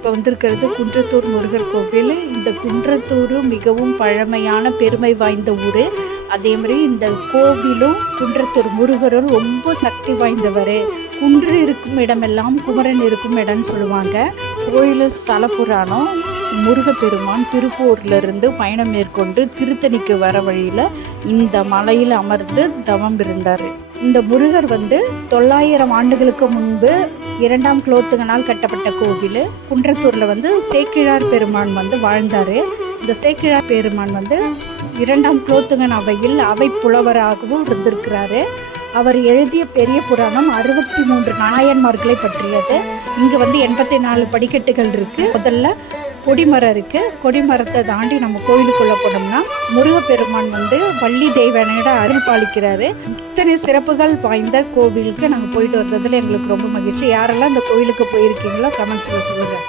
இப்போ வந்திருக்கிறது குன்றத்தூர் முருகர் கோவில். இந்த குன்றத்தூர் மிகவும் பழமையான பெருமை வாய்ந்த ஊர். அதே மாதிரி இந்த கோவிலும் குன்றத்தூர் முருகரும் ரொம்ப சக்தி வாய்ந்தவர். குன்று இருக்கும் இடமெல்லாம் குமரன் இருக்கும் இடம்னு சொல்லுவாங்க. கோயில் ஸ்தல புராணம் முருகப்பெருமான் திருப்பூர்லேருந்து பயணம் மேற்கொண்டு திருத்தணிக்கு வர வழியில் இந்த மலையில் அமர்ந்து தவம் இருந்தார். இந்த முருகர் 900 ஆண்டுகளுக்கு முன்பு 2ஆம் குலோத்துங்கனால் கட்டப்பட்ட கோவில். குன்றத்தூரில் சேக்கிழார் பெருமான் வாழ்ந்தார். இந்த சேக்கிழார் பெருமான் 2ஆம் குலோத்துங்கன் அவையில் அவை புலவராகவும் இருந்திருக்கிறாரு. அவர் எழுதிய பெரிய புராணம் 63 நாயன்மார்களை பற்றியது. இங்கே 84 படிக்கட்டுகள் இருக்குது. முதல்ல கொடிமரம் இருக்குது. கொடிமரத்தை தாண்டி நம்ம கோயிலுக்குள்ளே போனோம்னா முருகப்பெருமான் வள்ளி தெய்வானையோட அருள் பாலிக்கிறாரு. இத்தனை சிறப்புகள் வாய்ந்த கோவிலுக்கு நாங்கள் போயிட்டு வந்ததில் எங்களுக்கு ரொம்ப மகிழ்ச்சி. யாரெல்லாம் இந்த கோயிலுக்கு போயிருக்கீங்களோ கமெண்ட்ஸில் சொல்லுங்கள்.